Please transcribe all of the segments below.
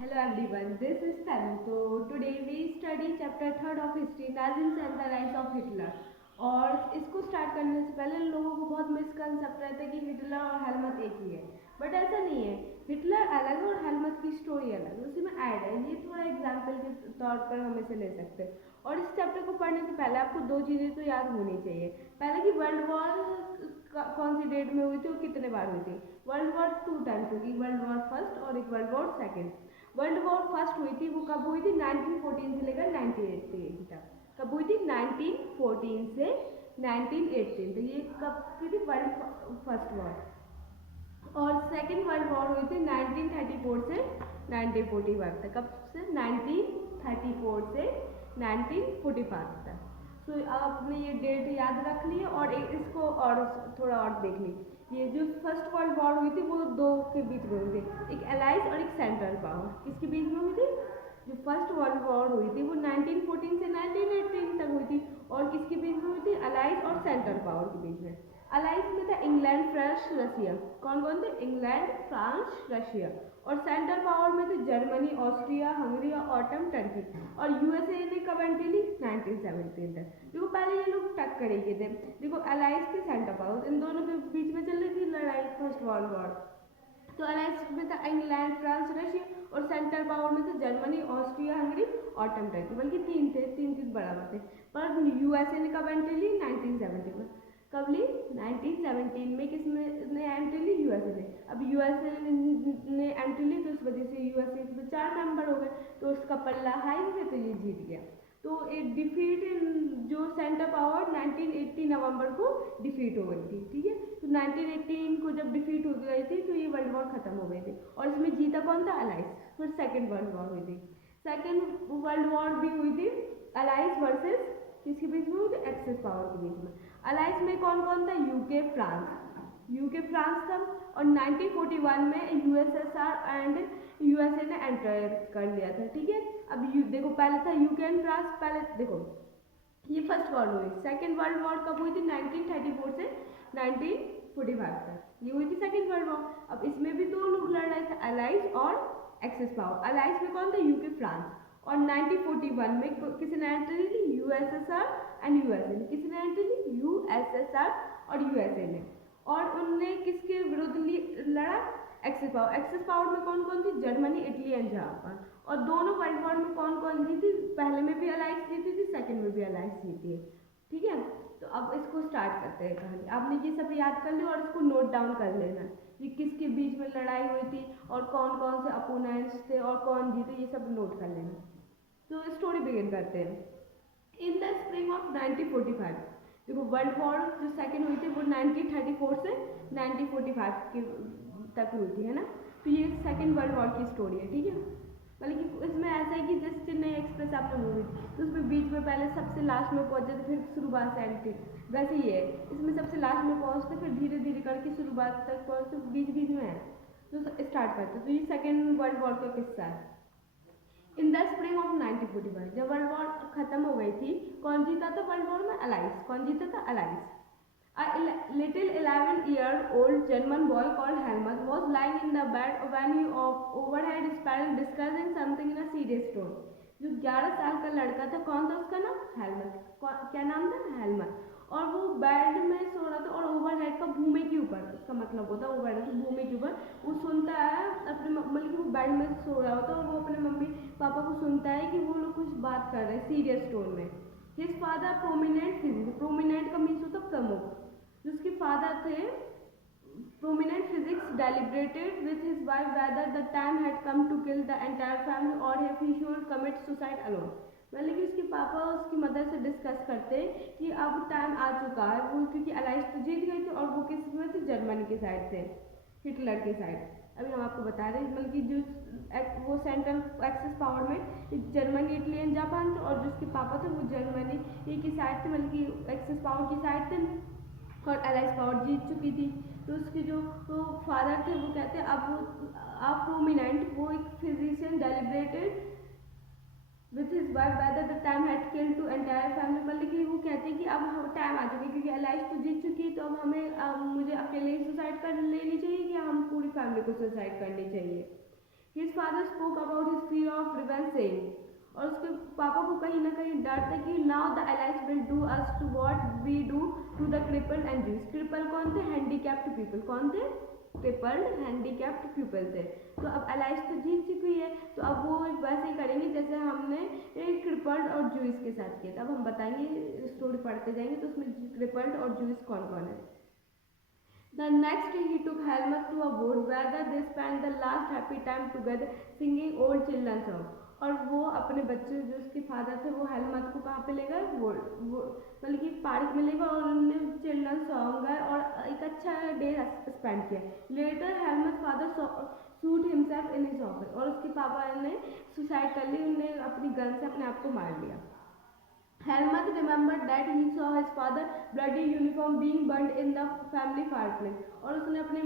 Hello everyone, this is Tanu. So today we study chapter third of history, Nazis and the rise of Hitler. और इसको start करने से पहले लोगों को बहुत मिसकंसेप्ट रहता है कि हिटलर और हेलमट एक ही है, बट ऐसा नहीं है। हिटलर अलग है और हेलमट की स्टोरी अलग है, उसी में ऐड है। ये थोड़ा एग्जाम्पल के तौर पर हम इसे ले सकते हैं। और इस चैप्टर को पढ़ने से पहले आपको दो चीज़ें तो याद होनी चाहिए। पहले कि वर्ल्ड वॉर कौन सी डेट में हुई थी और कितने बार हुई थी। वर्ल्ड वॉर 2 टाइम्स हुई, वर्ल्ड वॉर फर्स्ट और एक world war second. World war first हुई थी, वो कब हुई थी? 1914 से लेकर 1918 तक। कब हुई थी? 1914 से 1918 तक। ये कब की थी? World first war. और सेकेंड वर्ल्ड वॉर हुई थी 1934 से 1945 तक। कब से? 1934 से 1945 तक। सो अब आपने ये डेट याद रख ली और इसको और थोड़ा और देख ली। ये जो फर्स्ट वर्ल्ड वॉर हुई थी वो दो के बीच में हुई थी, एक एलाइज और एक सेंट्रल पावर। किसके बीच में हुई थी? जो फर्स्ट वर्ल्ड वॉर हुई थी वो 1914 से 1918 तक हुई थी। और किसके बीच में हुई थी? अलाइज और सेंट्रल पावर के बीच में। अलाइज में था इंग्लैंड, फ्रांस, रशिया। कौन कौन थे? England, France, Russia. और सेंट्रल पावर में थे जर्मनी, ऑस्ट्रिया, हंगरी और ऑटम टर्की। और यूएसए ने कब एंट्री ली? 1917 तक। देखो पहले ये लोग टक्कर ही थे। देखो अलाइज के सेंट्रल पावर, इन दोनों के बीच में चल रही थी लड़ाई, फर्स्ट वर्ल्ड वॉर। तो अलाइज में था इंग्लैंड, फ्रांस, रशिया। और सेंट्रल पावर में थे Germany, Austria, Hungary, autumn Turkey. बल्कि तीन थे, तीन चीज बराबर थे। पर यूएसए ने कब एंट्री ली? 1917 में। कब ली? 1917 में। किसने एंट्री ली? यूएसए ने। अब यूएसए ने एंट्री ली तो इस वजह से यूएसए के 4 मेंबर हो गए, तो उसका पल्ला हाई हो गया, तो ये जीत गया। तो एक डिफीट जो सेंटर पावर 1980 नवंबर को डिफीट हो गई थी, ठीक है। तो 1918 को जब डिफीट हो गई थी तो ये वर्ल्ड वॉर खत्म हो गई थी। और इसमें जीता कौन था? अलाइज। फिर सेकेंड वर्ल्ड वॉर हुई थी। सेकेंड वर्ल्ड वॉर भी हुई थी अलाइज वर्सेस किसके बीच में हुई थी? एक्सेस पावर के बीच में। अलाइज में कौन कौन था? UK, France. यूके, फ्रांस था। और 1941 में यूएसएसआर एंड यूएसए ने एंटर कर लिया था, ठीक है। अब देखो पहले था यूके एंड फ्रांस। पहले देखो ये फर्स्ट वर्ल्ड हुई। सेकेंड वर्ल्ड वॉर कब हुई थी? 1934 से 1945 तक ये हुई थी सेकेंड वर्ल्ड वॉर। अब इसमें भी दो लोग लड़ रहे थे, अलाइज और एक्सेस पावर। अलाइज में कौन था? UK, France. और 1941 में किसने एंट्री ली? यूएसएसआर एंड यूएसए ने। किसने एंट्री ली? यूएसएसआर और यूएसए ने। और उनने किसके विरुद्ध लड़ा? Access power. एक्सेस पावर में कौन कौन थी? Germany, Italy and Japan. और दोनों वर्ल्ड वॉर में कौन कौन जीती? पहले में भी अलाइज जीती थी, सेकंड में भी अलाइज जीती है, ठीक है। तो अब इसको स्टार्ट करते हैं कहानी। आपने ये सब याद कर लिया और इसको नोट डाउन कर लेना कि किसके बीच में लड़ाई हुई थी और कौन कौन से अपोनेंट्स थे और कौन जीते, ये सब नोट कर लेना। तो स्टोरी बिगिन करते हैं। इन द स्प्रिंग ऑफ 1945, देखो वर्ल्ड वॉर जो सेकेंड हुई थी वो 1934 से 1945 के तक हुई थी, है ना। तो ये सेकेंड वर्ल्ड वॉर की स्टोरी है, ठीक है। बल्कि इसमें ऐसा है कि जैसे चेन्नई एक्सप्रेस आपने मूवी थी तो उसमें बीच में पहले सबसे लास्ट में पहुंचे थे, फिर शुरुआत से एंड थे। वैसे ही है, इसमें सबसे लास्ट में पहुंचते फिर धीरे धीरे करके शुरुआत तक पहुंचते, बीच बीच में है। तो स्टार्ट करते, तो ये सेकेंड वर्ल्ड वॉर का किस्सा है। इन द स्प्रिंग ऑफ 1945, जब वर्ल्ड वॉर खत्म हो गई थी, कौन जीता था वर्ल्ड वॉर में? अलाइज। कौन जीता था? Allies. A little 11-year-old German boy called Helmut was lying in the bed when he overheard his parents discussing something in a serious tone. जो 11 साल का लड़का था, कौन था उसका नाम? हेलमट। क्या नाम था? हेलमट। और वो बेड में सो रहा था और ओवरहेड का भूमि के ऊपर, उसका मतलब होता है ओवरहेड भूमि के ऊपर। वो सुनता है अपने, मतलब वो बेड में सो रहा होता है और वो अपने मम्मी पापा को सुनता है कि वो लोग कुछ बात कर रहे हैं सीरियस टोन में। His father prominent physics, prominent का मीन्स होता प्रमुख, जिसके फादर थे prominent physics, deliberated with his wife whether the time had come to kill the entire family or if he should commit suicide alone. मतलब कि उसके पापा उसकी मदर से डिस्कस करते कि अब टाइम आ चुका है, वो क्योंकि अलाइज तो जीत गई थी और वो किस में थे? जर्मनी के साइड थे, हिटलर के साइड। अभी हम आपको बता रहे हैं मतलब कि जो वो सेंट्रल एक्सेस पावर में जर्मनी, इटली एंड जापान थे और जिसके पापा थे वो जर्मनी की साइड थे, मतलब कि एक्सेस पावर की साइड थे और अलाइज पावर जीत चुकी थी। तो उसके जो फादर थे वो कहते अब आप प्रोमिनेंट, वो एक physician, deliberated with his wife whether the time had killed to entire family, मतलब कि वो कहते हैं कि अब टाइम आ चुकी है क्योंकि अलाइज तो जीत चुकी है, तो अब हमें मुझे अकेले ही सुसाइड कर लेनी चाहिए कि हम पूरी फैमिली को सुसाइड करनी चाहिए। His father spoke about his fear of revenge saying, और उसके पापा को कहीं ना कहीं डर था कि now the allies will do us to what we do to the crippled and Jews. crippled कौन थे? handicapped people. कौन थे? crippled handicapped people थे। तो अब allies तो जीत चुकी है, तो अब वो वैसे ही करेंगे जैसे हमने crippled और Jews के साथ किया था। अब हम बताएंगे, स्टोरी पढ़ते जाएंगे तो उसमें crippled और Jews कौन कौन है। The next day he took Helmut to a wood where they spent the last happy time together singing old children's song. और वो अपने बच्चे जो उसके फादर थे वो हेलमट को कहाँ पे ले गए? वो मतलब कि पार्क में ले गए और उन्होंने चिल्ड्रन सॉन्ग गाए और एक अच्छा डे स्पेंड किया। Later Helmut father shoot himself in his office, और उसके पापा ने सुसाइड कर ली, उन्होंने अपनी गन से अपने आप को मार लिया। Helmut remembered that he saw his father's bloody uniform being burned in the family fireplace, और उसने अपने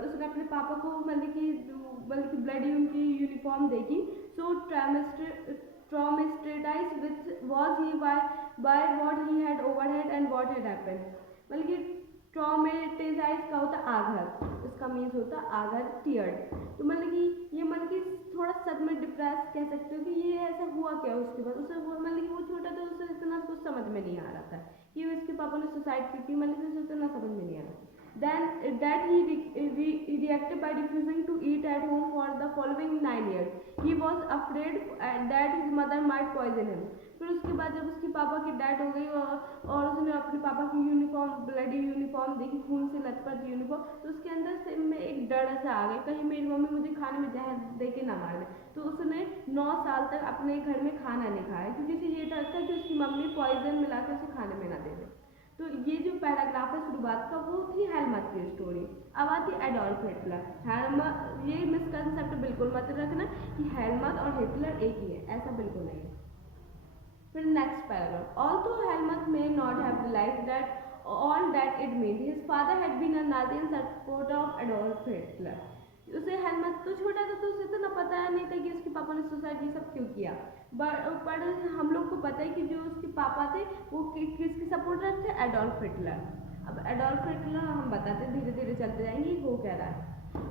उसने अपने पापा को मतलब कि ब्लडी उनकी यूनिफॉर्म देखी। So traumatized with was he by what he had overheard and what had happened, मतलब कि ट्रॉमेटाइज का होता आघात, इसका मीन्स होता आघात, टीयर्ड। तो मतलब कि ये मतलब कि थोड़ा सच में डिप्रेस कह सकते हो कि ये ऐसा हुआ क्या उसके बाद। उसे मतलब कि वो छोटा था, उसे इतना कुछ समझ में नहीं आ रहा था कि उसके पापा ने सुसाइड की थी, मतलब कि उसे इतना समझ में नहीं आ रहा। Then that he reacted by refusing to eat at home for the following 9 years. He was afraid that his mother might poison him. फिर उसके बाद जब उसके पापा की डेथ हो गई और उसने अपने पापा की यूनिफॉर्म, ब्लडी यूनिफॉर्म देखी, खून से लथपथ यूनिफॉर्म, तो उसके अंदर से में एक डर सा आ गया, कहीं मेरी मम्मी मुझे खाने में जहर दे के ना मार दे। तो उसने 9 साल तक अपने घर में खाना नहीं खाया क्योंकि उसे ये डर था कि उसकी मम्मी पॉइजन मिला के उसे खाने में ना दे दे। तो ये जो पैराग्राफ है शुरुआत का वो थी हेलमट की स्टोरी। अब आती एडोल्फ हिटलर। हेलमट, ये मिसकंसेप्ट बिल्कुल मत रखना कि हेलमट और हिटलर एक ही है, ऐसा बिल्कुल नहीं है। फिर next paragraph, although Helmut may not have realised that all that it meant his father had been a Nazi and supporter of Adolf Hitler. उसे हेलमट तो छोटा था तो उसे इतना पता नहीं था कि उसके पापा ने सुसाइड ये सब क्यों किया, पर हम लोग को पता है कि जो उसके पापा थे वो किसके सपोर्टर थे? Adolf Hitler. अब एडोल्फ हिटलर हम बताते धीरे धीरे चलते जाएंगे वो कह रहा है।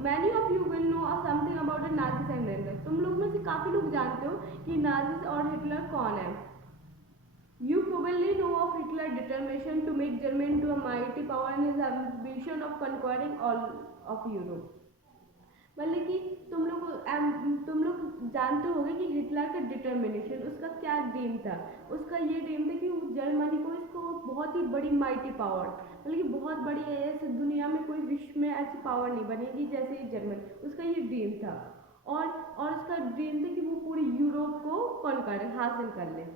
Many of you will know something about the Nazis and Hitler. तुम लोग में से काफ़ी लोग जानते हो कि नाजीज और हिटलर कौन है। You probably know of Hitler's determination to make Germany into a mighty power and his ambition of conquering all of Europe. मतलब कि तुम लोग जानते होंगे कि हिटलर का डिटर्मिनेशन, उसका क्या ड्रीम था। उसका ये ड्रीम था कि जर्मनी को इसको बहुत ही बड़ी माइटी पावर, मतलब कि बहुत बड़ी ऐसे दुनिया में कोई विश्व में ऐसी पावर नहीं बनेगी जैसे जर्मनी, उसका ये ड्रीम था। और उसका ड्रीम था कि वो पूरी यूरोप को कॉन्कर हासिल कर ले।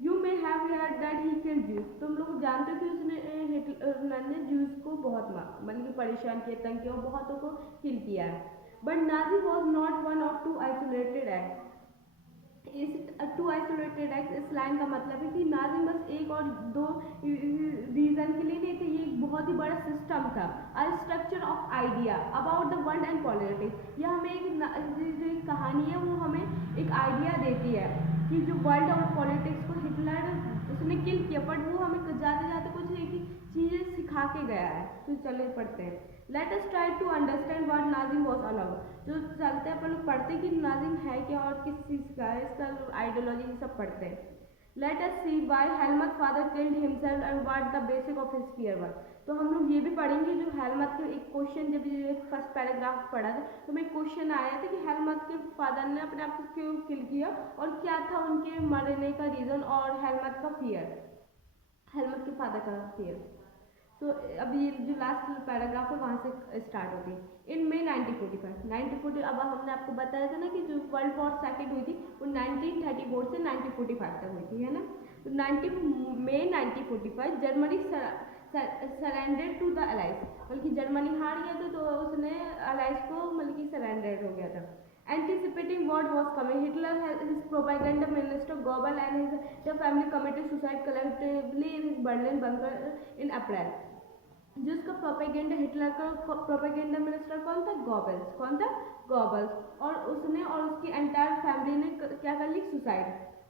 You may have heard that he killed Jews. तुम लोग जानते हो कि उसने हिटलर ने जूस को बहुत मतलब कि परेशान किया, तंग किया और बहुतों को किल किया है। But Nazi was not one of two isolated acts. इस टू आइसोलेटेड एक्ट इस लाइन का मतलब है कि नाजी बस एक और दो रीजन के लिए नहीं थे, ये एक बहुत ही बड़ा सिस्टम था। A structure of idea about the world and politics. यह हमें एक कहानी है, वो हमें एक आइडिया देती है कि जो वर्ल्ड और पॉलिटिक्स को हिटलर उसने किल किया, बट वो हमें जाते जाते कुछ एक चीज़ें सिखा के गया है। तो चले पढ़ते हैं। Let us try to understand what Nazism was allowed. जो चलते हैं अपन लोग पढ़ते हैं कि नाजिंग है क्या और किस चीज़ का है, इसका आइडियोलॉजी सब पढ़ते हैं। Let us see why Helmut father killed himself and what the basic of his fear was. तो हम लोग ये भी पढ़ेंगे जो हेलमट के एक क्वेश्चन, जब ये फर्स्ट पैराग्राफ पढ़ा था तो मैं क्वेश्चन आया था कि हेलमट के फादर ने अपने आप को क्यों किल किया और क्या था उनके मरने का रीज़न, और हेलमट का फियर, हेलमट के फादर का फियर। तो अब ये जो लास्ट पैराग्राफ है वहाँ से स्टार्ट होती है। इन मई 1940, अब हमने आपको बताया था ना कि जो वर्ल्ड वॉर सेकेंड हुई थी वो 1934 से 1945 तक हुई थी, है ना। तो May 1945 Germany surrender to the allies, बल्कि जर्मनी हार गया था तो उसने अलाइज को मतलब कि सरेंडर हो गया था। Anticipating what was coming, Hitler, his propaganda minister Goebbels and his family committed suicide collectively in his Berlin bunker in April. जिसका प्रोपेगेंडा, हिटलर का प्रोपेगेंडा मिनिस्टर कौन था? गॉबल्स। कौन था? गॉबल्स। और उसने और उसकी एंटायर फैमिली ने क्या कर ली? सुसाइड।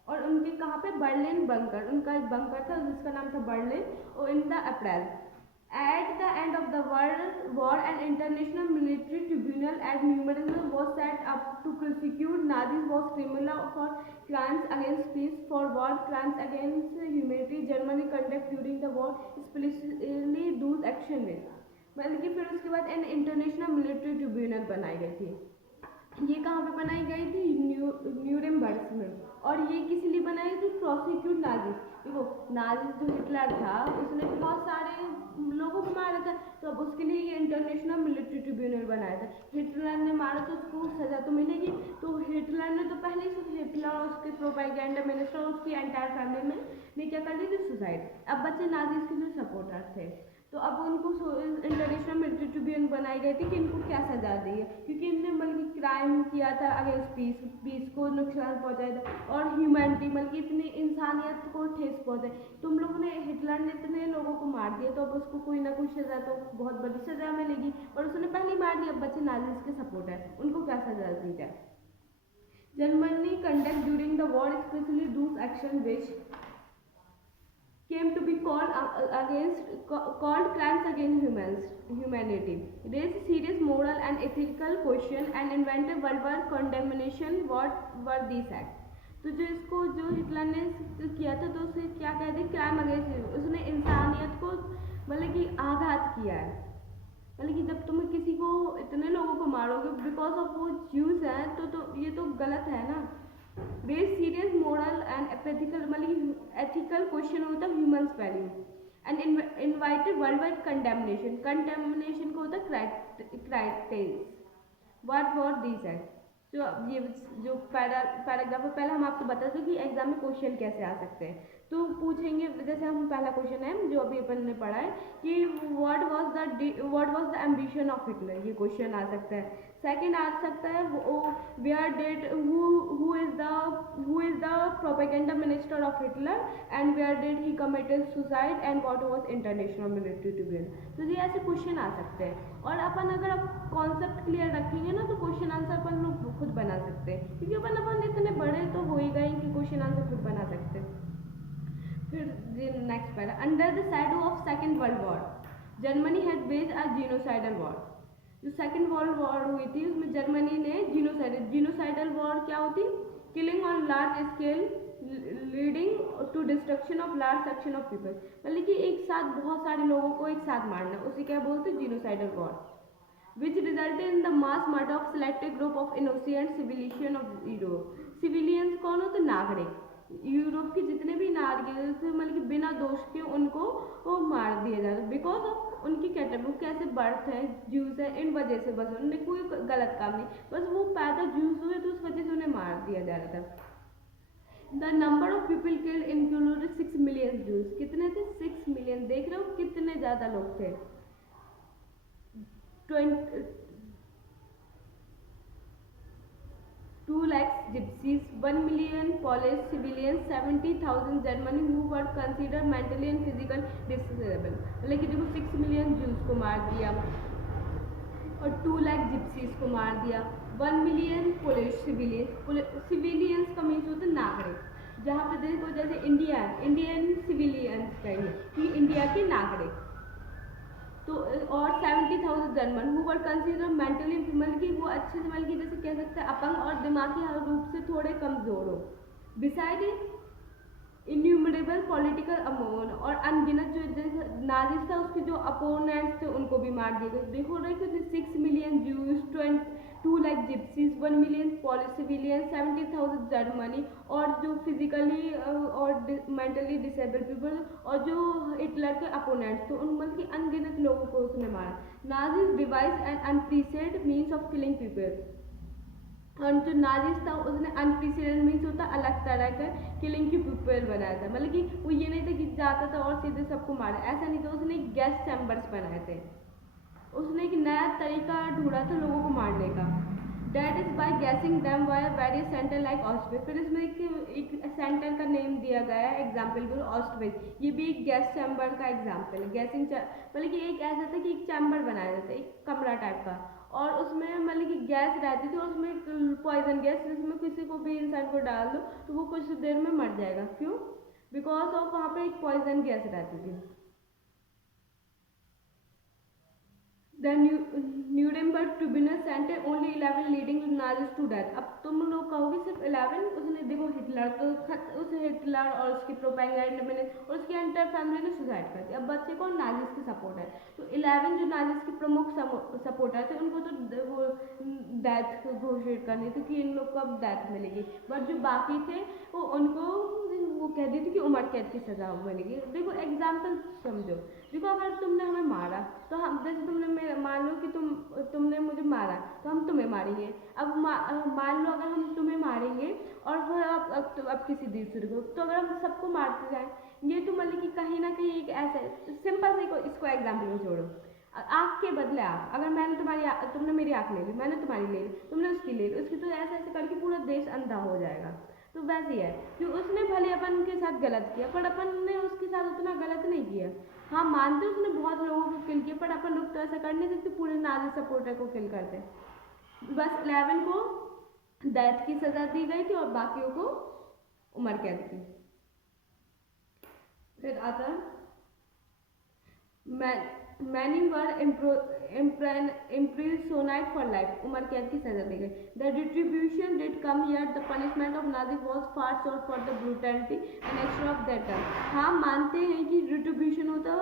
और उनके कहाँ पे? बर्लिन बंकर, उनका एक बंकर था जिसका नाम था बर्लिन, और in the April At the end of the World War, an international military tribunal at Nuremberg was set up to prosecute Nazis was criminal for crimes against peace, for war crimes against humanity. Germany conduct during the war, especially those action with. मतलब कि फिर उसके बाद an international military tribunal बनाई गई थी। ये कहाँ पे बनाई गई थी? न्यूरेमबर्ग में। और ये किस लिए बनाई थी? Prosecute Nazis. देखो नाजिस जो हिटलर था उसने बहुत सारे लोगों को मारा था, तो अब उसके लिए ये इंटरनेशनल मिलिट्री ट्रिब्यूनल बनाया था। हिटलर ने मारा तो उसको सजा तो मिलेगी, तो हिटलर ने तो पहले ही हिटलर और उसके प्रोपेगेंडा मिनिस्टर और उसकी एंटायर फैमिली में ने क्या कर ली थी? सुसाइड। अब बच्चे नाजिस के जो सपोर्टर थे, तो अब उनको इंटरनेशनल मिलिट्री ट्रिब्यूनल बनाई गई थी कि इनको क्या सजा दी है, क्योंकि इनने बल्कि क्राइम किया था अगेंस्ट पीस को नुकसान पहुंचाया था और ह्यूमैनिटी बल्कि इतनी इंसानियत को ठेस पहुंचाई। तुम लोगों ने हिटलर ने इतने लोगों को मार दिया, तो अब उसको कोई ना कोई सजा तो बहुत बड़ी सजा मिलेगी, और उसने पहले मार दिया। अब बच्चे नाजिस के सपोर्ट है, उनको क्या सजा दी जाए? Germany conduct during the war specially those action which came to be called crimes against humanity, raised serious moral and ethical question and invented worldwide condemnation. What were these acts? तो जो इसको जो हिटलर ने किया था, तो उसे क्या कहते हैं? Crime against. उसने इंसानियत को मतलब कि आघात किया है। मतलब कि जब तुम किसी को इतने लोगों को मारोगे बिकॉज ऑफ वो ज्यूज हैं, तो ये तो गलत है ना। Raise serious moral and ethical question होता है humans value and invited world wide condemnation. Condemnation को होता है criteria. What were these act? जो ये जो पैराग्राफ है, पहले हम आपको बताते हैं कि एग्जाम में क्वेश्चन कैसे आ सकते हैं। तो पूछेंगे, जैसे हम पहला क्वेश्चन है जो अभी अपन ने पढ़ा है कि what was the ambition of Hitler, ये क्वेश्चन आ सकता है। सेकंड आ सकता है where did who is the propaganda minister of Hitler and where did he committed suicide and what was international military tribunal. तो ये ऐसे क्वेश्चन आ सकते हैं, और अपन अगर कॉन्सेप्ट क्लियर रखेंगे ना तो क्वेश्चन आंसर अपन लोग खुद बना सकते हैं, क्योंकि अपन इतने बड़े तो हो ही गए कि क्वेश्चन आंसर खुद बना सकते हैं। फिर next para, under the shadow of second world war Germany had waged a genocidal war. जो सेकेंड वर्ल्ड वॉर हुई थी उसमें जर्मनी ने जीनोसाइडल वॉर क्या होती? Killing on large scale leading to destruction of large section of people. मतलब कि एक साथ बहुत सारे लोगों को एक साथ मारना, उसे क्या बोलते? जीनोसाइडल war. which resulted in the mass murder of selected group of innocent civilians of Europe। Civilians कौन होते? नागरिक। यूरोप के जितने भी नागरिक थे मतलब कि बिना दोष के उनको वो मार दिया जाता, बिकॉज ऑफ उनकी कैटेगरी कैसे बर्थ है, ज्यूज है, इन वजह से। बस उन्होंने कोई गलत काम नहीं, बस वो पैदा ज्यूज हुए तो उस वजह से उन्हें मार दिया जा रहा था। The number of people killed included 6 million Jews. कितने थे? 6 मिलियन। देख रहे हो कितने ज्यादा लोग थे। 2 lakhs gypsies, 1 million Polish civilians, 70,000 Germany who were considered mentally and physically disabled। मतलब कि देखो 6 मिलियन ज्यूज को मार दिया और 2 लाख जिप्सीज को मार दिया, 1 मिलियन पोलिश सिविलियंस का मीन्स होता है नागरिक। जहाँ पे देखो जैसे इंडियन सिविलियंस कहेंगे कि इंडिया के नागरिक, तो और 70,000 German who were consider mentally मतलब कि वो अच्छे से मतलब कि जैसे कह सकते हैं अपंग और दिमागी रूप से थोड़े कमजोर हो। बिसाइड इन्यूमरेबल पॉलिटिकल अमोन, और अनगिनत जो नाजिस था उसके जो अपोनेंट्स थे उनको भी मार दिए गए। देखो रहे कि 6 million Jews, 2 lakh gypsies, 1 million polish civilian, 70,000 Germany, और जो फिजिकली और मेंटली डिसेबल्ड पीपल और जो हिटलर के अपोनेंट्स थे उन मतलब कि अनगिनत लोगों को उसने मारा। Nazis device and unprecedented means of killing people. और जो नाजिस था उसने अनप्रीसिडेंट मीन्स होता अलग तरह का किलिंग की पीपल बनाया था। मतलब कि वो ये नहीं था कि जाता था और सीधे सबको मारा, ऐसा नहीं था। उसने गैस चैम्बर्स बनाए थे, उसने एक नया तरीका ढूंढा था लोगों को मारने का। That is by gassing them by various centre like Auschwitz. फिर इसमें एक सेंटर का नेम दिया गया है एग्जाम्पल के लिए ऑस्ट्रिच। ये भी एक गैस चैम्बर का एग्जाम्पल है। गैसिंग मतलब कि एक ऐसा था कि एक चैम्बर बनाया जाता है, एक कमरा टाइप का, और उसमें मतलब कि गैस रहती थी और उसमें पॉइजन गैस, जिसमें किसी को भी इंसान को डाल दो तो वो कुछ देर में मर जाएगा। क्यों? बिकॉज ऑफ वहाँ पे एक पॉइजन गैस रहती थी। The Nuremberg Tribunal sentenced only 11 leading Nazis to death. अब तुम लोग कहोगे सिर्फ 11, उसने देखो हिटलर तो उस हिटलर और उसके प्रोपेगेंडा में और उसके एंटायर फैमिली ने सुसाइड कर दिया। अब बच्चे कौन नाजिस के सपोर्टर, तो 11 जो नाजिस के प्रमुख सपोर्टर थे उनको तो वो डेथ घोषित करनी थी कि इन लोग को अब डेथ मिलेगी, बट जो बाकी थे वो उनको वो कह दी थी कि उम्र कैद की सजा मिलेगी। देखो एग्जाम्पल समझो, देखो अगर तुमने हमें मारा तो हम जैसे तुमने मान लो कि तुमने मुझे मारा तो हम तुम्हें मारेंगे। अब मान लो अगर हम तुम्हें मारेंगे और फिर अब किसी दूसरे को, तो अगर हम सबको मारते जाए ये तो मतलब कि कहीं ना कहीं एक ऐसा सिंपल से इसको एग्जाम्पल में छोड़ो, आँख के बदले आँख, अगर मैंने तुमने मेरी आँख ले ली, मैंने तुम्हारी ले ली, तुमने उसकी ले ली, उसकी, तो ऐसे ऐसे करके पूरा देश अंधा हो जाएगा। तो वैसे ही है कि उसने भले अपन के साथ गलत किया पर अपन ने उसके साथ उतना गलत नहीं किया। हाँ मानते उसने बहुत लोगों को किल किया, पर अपन लोग तो ऐसा कर नहीं सकते पूरे नाजी सपोर्टर को किल करते। बस 11 को डेथ की सजा दी गई थी और बाकियों को उम्र कैद की। फिर आता many were imprisoned for life, उम्र कैद की सजा दी गई। The retribution did come, yet the punishment of Nazi was far short for the brutality and extra of that term। हाँ मानते हैं कि retribution होता है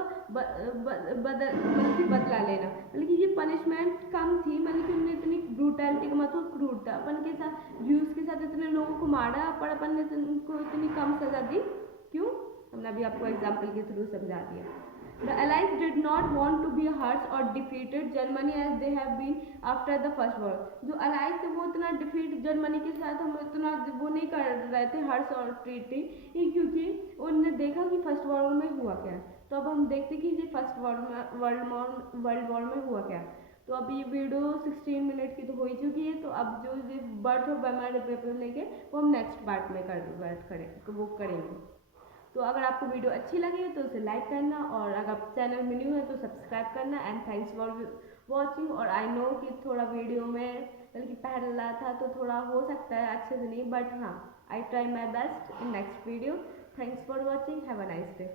बदला लेना, मतलब कि ये punishment कम थी, मतलब कि उन्होंने इतनी brutality का मतलब क्रूरता, अपन के साथ Jews के साथ इतने लोगों को मारा पर अपन ने उनको इतनी कम सजा दी, क्यों? हमने अभी आपको एग्जाम्पल के थ्रू समझा दिया। The Allies did not want to be hurt or defeated Germany as they have been after the First War। जो Allies थे वो इतना डिफीट जर्मनी के साथ हम इतना वो नहीं कर रहे थे हर्ष और ट्रीटी, ये क्योंकि उन्होंने देखा कि फर्स्ट वॉर में हुआ क्या। तो अब हम देखते कि ये फर्स्ट वॉर में वर्ल्ड वॉर में हुआ क्या। तो अब ये वीडियो 16 मिनट की तो हो ही चुकी है, तो अब जो ये बर्थ ऑफ वेमर रिपब्लिक है वो हम नेक्स्ट पार्ट में करेंगे। तो अगर आपको वीडियो अच्छी लगी तो उसे लाइक करना, और अगर आप चैनल में न्यू है तो सब्सक्राइब करना। And thanks for watching. और आई नो कि थोड़ा वीडियो में बल्कि पहला था तो थोड़ा हो सकता है अच्छे से नहीं, बट हाँ I try my best in next video. Thanks for watching, have a nice day.